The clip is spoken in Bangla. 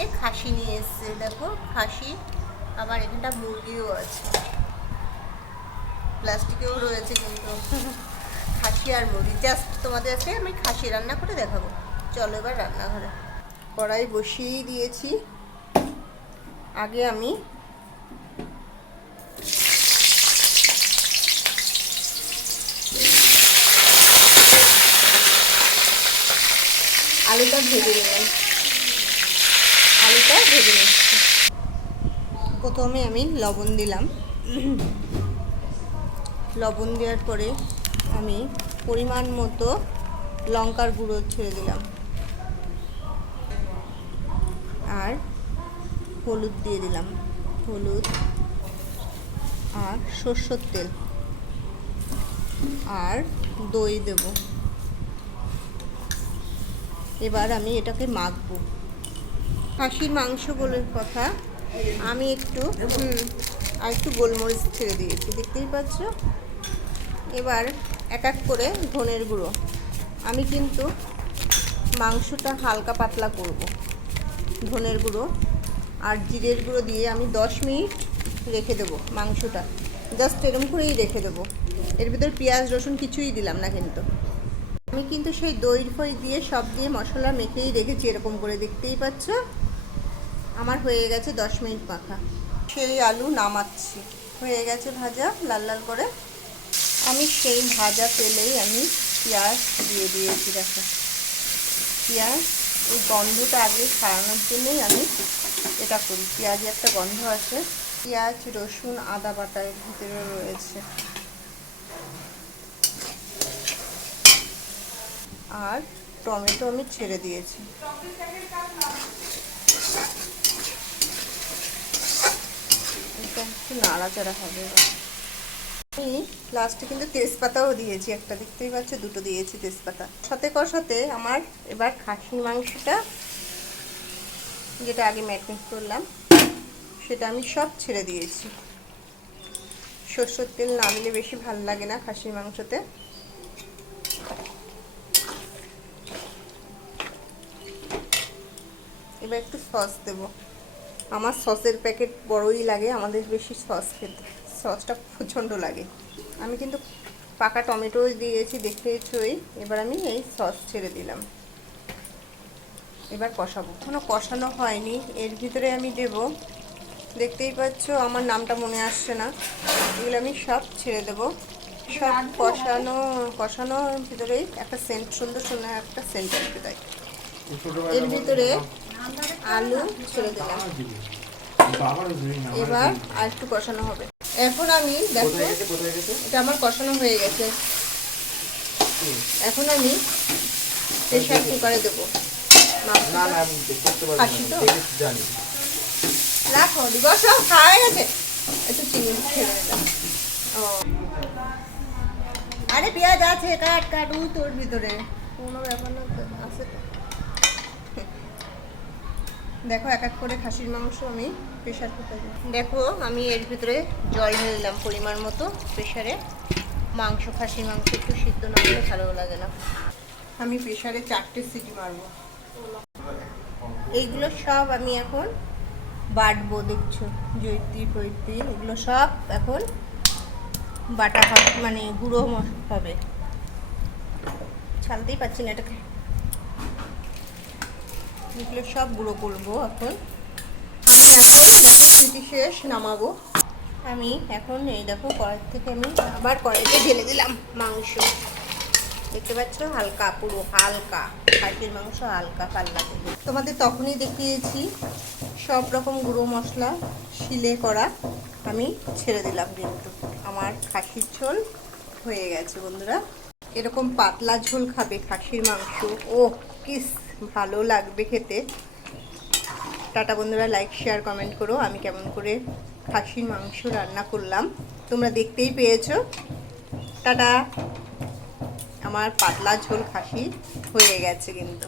দিয়ে খাসি নিয়ে এসছে, দেখো, খাসি। আবার এখানটা মুরগিও আছে। প্লাস্টিকেও রয়েছে কিন্তু। খাসি আর মুরগি। জাস্ট তোমাদের আজকে আমি খাসি রান্না করে দেখাবো। চলো এবার রান্নাঘরে। কড়াই বসিয়েই দিয়েছি। আগে আমি আলুটা ভেজে নিলাম। আলুটা ভেজে নিচ্ছি। প্রথমে আমি লবণ দিলাম। লবণ দেওয়ার পরে আমি পরিমাণ মতো লঙ্কার গুঁড়ো ছেড়ে দিলাম। আর হলুদ দিয়ে দিলাম। হলুদ আর সর্ষের তেল। আর দই দেব। এবার আমি এটাকে মাখবো। খাসির মাংস বলে কথা। আমি একটু, হুম, আর একটু গোলমরিচ ছেড়ে দিয়েছি, দেখতেই পাচ্ছ? এবার এক এক করে ধনের গুঁড়ো। আমি কিন্তু মাংসটা হালকা পাতলা করব। ধনের গুঁড়ো আর জিরের গুঁড়ো দিয়ে আমি দশ মিনিট রেখে দেবো মাংসটা। জাস্ট এরম করেই রেখে দেবো। এর ভিতর পেঁয়াজ, রসুন কিছুই দিলাম না কিন্তু। আমি কিন্তু সেই দই ফই দিয়ে সব দিয়ে মশলা মেখেই রেখেছি, এরকম করে, দেখতেই পাচ্ছ? আমার হয়ে গেছে দশ মিনিট মাখা সেই আলু নামাচ্ছি। হয়ে গেছে ভাজা, লাল লাল করে। আমি সেই ভাজা তেলেই আমি পেঁয়াজ দিয়ে দিয়েছি, দেখো। পেঁয়াজ, এই গন্ধটা আগে সারানোর জন্যই আমি এটা করি। পেঁয়াজে একটা গন্ধ আছে পেঁয়াজ, রসুন, আদা বাটা এর ভিতরে রয়েছে। আর টমেটো আমি ছেড়ে দিয়েছি এটা একটু নাড়াচাড়া হবে। আমি লাস্টে কিন্তু তেজপাতাও দিয়েছি, একটা দেখতেই পাচ্ছ, দুটো দিয়েছি তেজপাতা। সাথে কষাতে আমার এবার খাসি মাংসটা, যেটা আগে ম্যারিনেট করলাম, সেটা আমি সব ছেড়ে দিয়েছি। সর্ষের তেল না দিলে বেশি ভালো লাগে না খাসির মাংসতে। এবার একটু সস দেবো। আমার সসের প্যাকেট বড়ই লাগে আমাদের বেশি সস খেতে সসটা প্রচণ্ড লাগে। আমি কিন্তু পাকা টমেটো দিয়েছি দেখতেছই এবার আমি এই সস ছেড়ে দিলাম। এবার কষাবো। কোনো কষানো হয়নি এর ভিতরে আমি দেব। দেখতেই পাচ্ছ আমার নামটা মনে আসছে না। এগুলো আমি সব ছেড়ে দেবো। সব কষানো কষানোর ভিতরেই একটা সেন্ট সুন্দর সুন্দর একটা সেন্ট আসবে তাই এর ভিতরে আলু ছেড়ে দিলাম। এবার আর একটু কষানো হবে। এখন আমি দেখো এটা আমার কষানো হয়ে গেছে। এখন আমি প্রেশার কুকারে দেবো। রাখো সব খাওয়া গেছে। একটু চিনি ছেড়ে দিলাম ও। আরে পেঁয়াজ আছে কাট কাট উই তোর ভিতরে। কোনো ব্যাপার না আছে তো। দেখো, এক এক করে খাসির মাংস আমি প্রেশার কুকারে দেখো, আমি এর ভিতরে জল ঢেলে দিলাম পরিমাণ মতো প্রেশারে মাংস, খাসির মাংস একটু সিদ্ধ না হলে ভালো লাগে না। আমি প্রেশারে চারটে সিটি মারবো। এইগুলো সব আমি এখন বাটবো, দেখছ? জৈত্রী, ফৈত্রী, এগুলো সব এখন বাটা হবে মানে গুঁড়ো হবে। ছালতেই পাচ্ছি না এটাকে। এগুলো সব গুঁড়ো করব এখন। আমি এখন দেখো সিটি শেষ নামাবো। আমি এখন এই দেখো কড়াই থেকে আমি আবার কড়াইতে ঢেলে দিলাম মাংস। দেখতে পাচ্ছ? হালকা পুরো হালকা। খাসির মাংস হালকা পাল্লা তোমাদের তখনই দেখিয়েছি সব রকম গুঁড়ো মশলা শিলে করা আমি ছেড়ে দিলাম কিন্তু। আমার খাসির ঝোল হয়ে গেছে বন্ধুরা। এরকম পাতলা ঝোল খাবে খাসির মাংস। ও কি ভালো লাগবে খেতে। টাটা বন্ধুরা লাইক শেয়ার কমেন্ট করো। আমি কেমন করে খাসির মাংস রান্না করলাম, তোমরা দেখতেই পেয়েছ। টাটা! আমার পাতলা ঝোল খাসি হয়ে গেছে কিন্তু।